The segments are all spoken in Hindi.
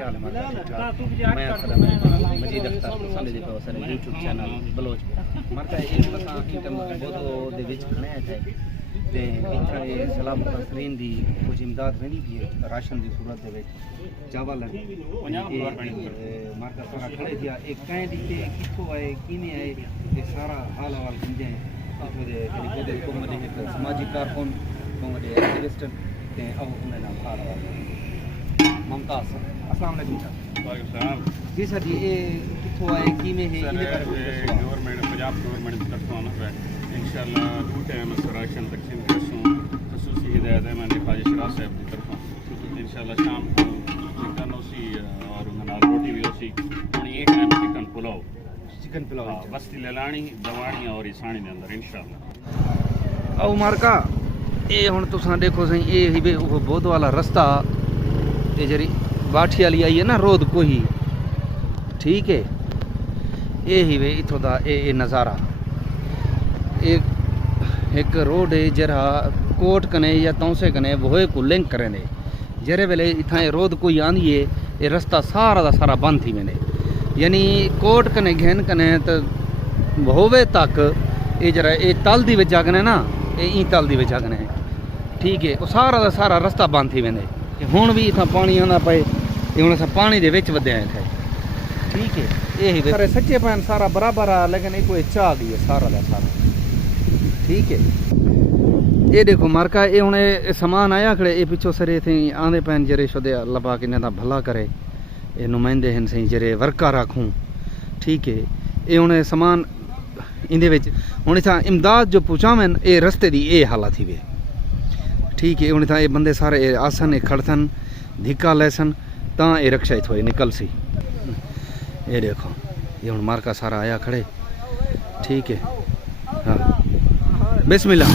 क्या हाल है हमारा? मैं मजीद अख्तर पसंद देखो सर यूट्यूब चैनल बलोच मरता है एक बसा इंटम बहुत दे विच खने थे ते इंथा ये सलाम तफरीन दी कुछ इमदाद वेंदी भी राशन दी सूरत दे विच चावल मार्का सारा खड़े दिया एक काए दी ते किथों आए किने आए ये सारा हाल हवाल समझे इथो दे कदी को मदे एक समाजी कारकुन को मदे एक्टिविस्ट ते अब उन्हें नाम हाल हवाल मुमताज अस्सलाम वालेकुम सर। वालेकुम सलाम जी सर जी ये किथों आए किने है गवर्नमेंट पंजाब गवर्नमेंट की तरफ से है इंशाल्लाह 2 टाइम राशन तकसीम करसूं खसूसी हिदायत है मैंने ख्वाजा शराफ साहब की तरफ इंशाल्लाह शाम को चिकन उसी और नाल रोटी भी उसी और एक टाइम चिकन पुलाव बस्ती ललानी दवानी और इसानी के अंदर इंशाल्लाह आओ मारका ये हुण तुसां देखो सही ये ही वे वो बोध वाला रास्ता ये जरी बाठी वाली आई है ना रोद कोई ठीक है ये ही वे इथों दा ये नज़ारा एक रोड है जरा कोट कने या तौसे कने वो को लिंक करे ने जरे वेले इथा रोड कोई आंदी है ये रास्ता सारा दा सारा बंद थी मैंने यानी कोट कने घेन कने तो होवे तक ये जरा ये तल दी विच जागने ना ये ई तल दी विच जागने ठीक है वो सारा दा सारा रास्ता बंद थी मैंने हुण भी इतना पानी आना पे ये हुण असां पानी दे विच वधे आए थे ठीक है ये ही सारे सच्चे पैन सारा बराबर आ लेकिन एक कोई चाह गई है सारा दा सारा ठीक है ये देखो मार्का ये हुण समान आया खड़े ये पिछो सरे थे आंदे पैन जरे शुदे अल्लाह पाक इन्हां दा भला करे ये नुमाइंदे हैं सही जरे वर्का रखूँ ठीक है ये हुण समान इंदे विच हुण इथां इमदाद जो पहुँचावन ये रस्ते दी ये हालत थी वे ठीक है हुण इथां ये बंदे सारे आसन खड़सन धिक्का लैसन तां ये रक्षा इथों निकल सी ये देखो ये हुण मार्का सारा आया खड़े ठीक है हाँ बिस्मिल्लाह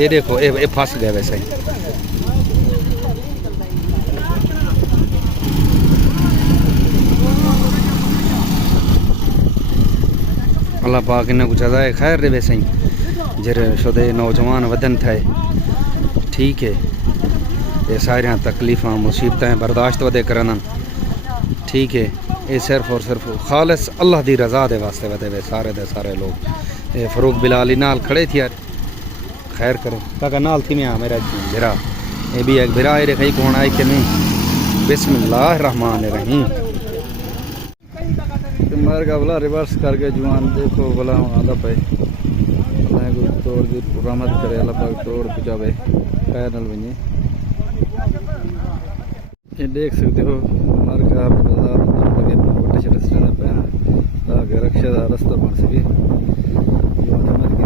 ये देखो ये फंस गए वैसे ही अल्लाह पाक इन्हें कुछ अज़ाए खैर दे वैसे ही जरे शुदे नौजवान वदन थे ठीक है ये सारिया तकलीफ़ा मुसीबतें बर्दाश्त वदे करन ठीक है ये सिर्फ और सिर्फ खालिस अल्लाह दी रज़ा दे वास्ते वदे वे सारे लोग ये फ़रूक बिलाली नाल खड़े थे यार खैर करो काका नाल थी मैं मेरा जरा ये भी एक बिरा ये देखी कौन आए कि नहीं बिस्मिल्लाहिर्रहमानिर्रहीम मार का बोला रिवर्स करके जुआन देखो बोला आधा पे अल्लाह को तोड़ दी रहमत करे अल्लाह पाक तोड़ पहुंचावे खैर नल बने ये देख सकते हो मार का बाजार लगे छोटे छोटे रास्ते पे ताकि रक्षा का रास्ता बन सके जुआन हिम्मत की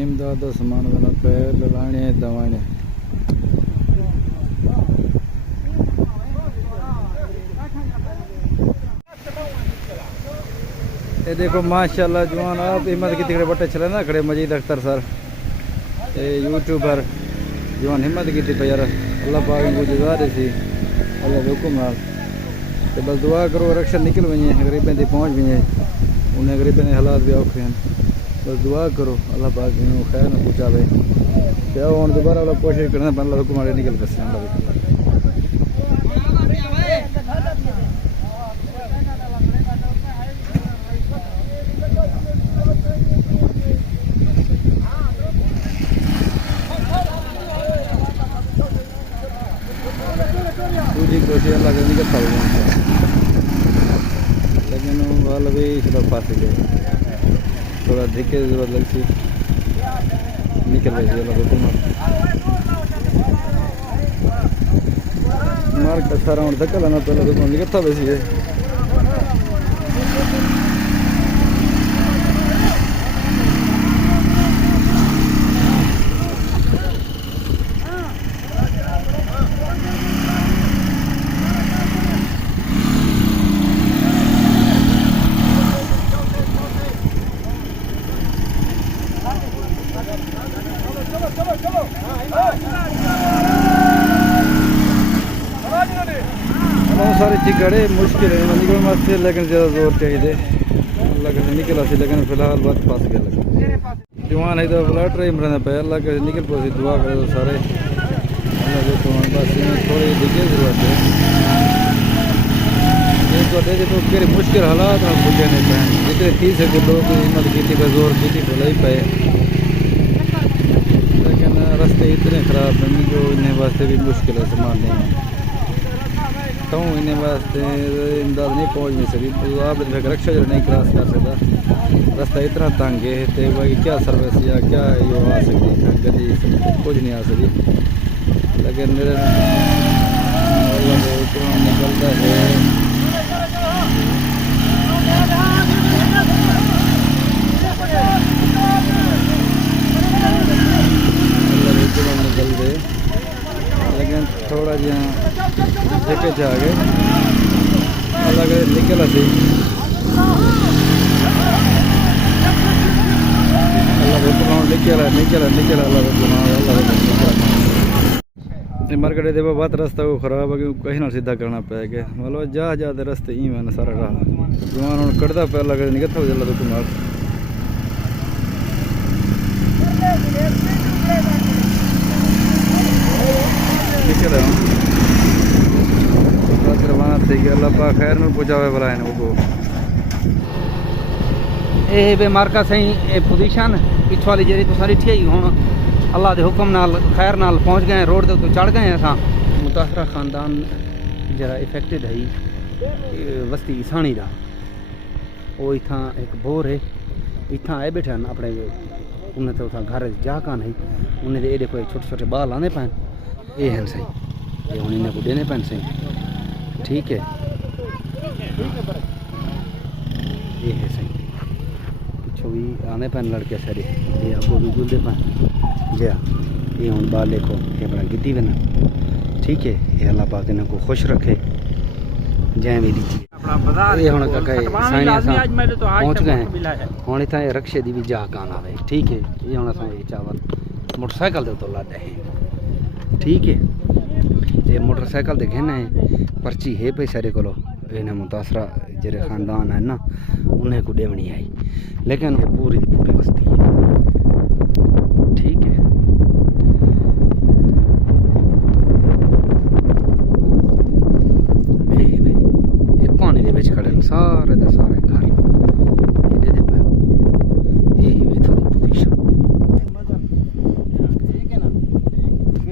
इमदाद सामान वाला पैर लाने दवाने ये देखो माशाल्लाह जवान आप हिम्मत की तिकड़े बट्टे चले ना खड़े मजीद अख्तर सर ये यूट्यूबर जवान हिम्मत की थी यार अल्लाह पाक को जज़ा दे सी अल्लाह हुक्म नाल ते बस दुआ करो रक्षा निकल वने गरीबें तक पहुंच वने उन्हें गरीबें के हालात भी औखे हैं बस दुआ करो अल्लाह पाक इन्हें खैर न पहुँचावे क्या हम दोबारा वाला कोशिश करना अल्लाह हुक्म आगे निकल बस पूरी कोशिश अल्लाह करने का था लेकिन वाल भी थोड़ा फंस गए थोड़ा धिक्के की जरूरत लगती निकल रही है मार्ग का सारा धक्का लाना पहले तो निकलता वैसी है बहुत सारी चिकड़े मुश्किल है निकल वास्ते, लेकिन ज़्यादा जोर चाहिए अल्लाह के निकल आसी, लेकिन फिलहाल बात फंस गया जवान है तो फ्लट रही मरना पे अल्लाह के निकल पासी दुआ करे तो सारे अल्लाह के जवान बस थोड़ी दिखे जरूरत है ये तो दे तो केरे मुश्किल हालात में बुझे नहीं पाए, जितने थी सके लोग हिम्मत की थी जोर की थी भलाई पे, लेकिन रास्ते इतने ख़राब हैं जो इन्हें वास्ते भी मुश्किल है संभालने में, तो इन्हें वास्ते इमदाद नहीं पहुँच नहीं सकी, तो आप रक्षा जो नहीं क्रॉस कर सकता, रास्ता इतना तंग है तो भाई क्या सर्विस या क्या ये आ सकती गली कुछ नहीं आ सकी, लेकिन मेरे निकलता है निकल गए, लेकिन थोड़ा जहाँ देखे जा गए अलग निकल सी मार्केट देखो बात रास्ता को खराब है क्योंकि कहीं ना सीधा करना पाएगा, मतलब जा जाते रास्ते ही मैंने सारा रहा जवान हूँ करता पे लगे निकलता हो जल्द तो मार निकल रवाना थी कि अल्लाह पा खैर में पहुँचावे भला है वो ये बे मार्का सही ये पोजीशन पिछ वाली जी तो सारी ठीक हूँ अल्लाह के हुक्म नाल खैर नाल पहुँच गए, रोड के उत्ते चढ़ गए असां। मुतासरा खानदान जरा इफेक्टेड है बस्ती साणी का, वो इतना एक बोर है इतना आए बैठे हैं अपने उन्हें तो उतना घर जा कान है उन्हें एडे कोई छोटे छोटे बाल आने पैन ये हैं सही, ये हूँ इन्हें को देने पैन सही, ठीक है ये है सही पिछो भी आने पैन लड़के सारे ये अगो भी गुलदे पैन जया ये हूँ बाल देखो ये बड़ा गिद्दी बना, ठीक है ये अल्लाह पाक इन्हें को खुश रखे जय मेरी चीज ये हूँ पहुँच गए हैं हूँ इतना रक्शे की भी जा कान आवे, ठीक है ये हूँ अस चावल मोटरसाइकिल के तो लादे हैं, ठीक है ये मोटरसाइकिल दे घेना है पर्ची है पे सारे को इन्हें मुतासरा जेरे खानदान है ना उन्हें को देवनी आई, लेकिन ये पूरी पूरी बस्ती है, ठीक है ये पानी दे विच खड़े सारे दे सारे घर ये दे पे ये ही वे थोड़ी पोजीशन ठीक है ना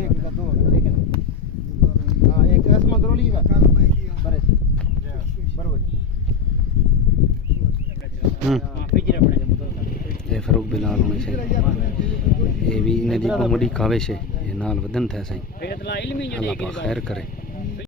एक का दो ठीक है ना हां एक असमा दरोली का बरे बरोबर ये फरूक बिलाल होने चाहिए ये भी नदी को मड़ी कावे से ये नाल वदन था सही अल्लाह पाक खैर करे।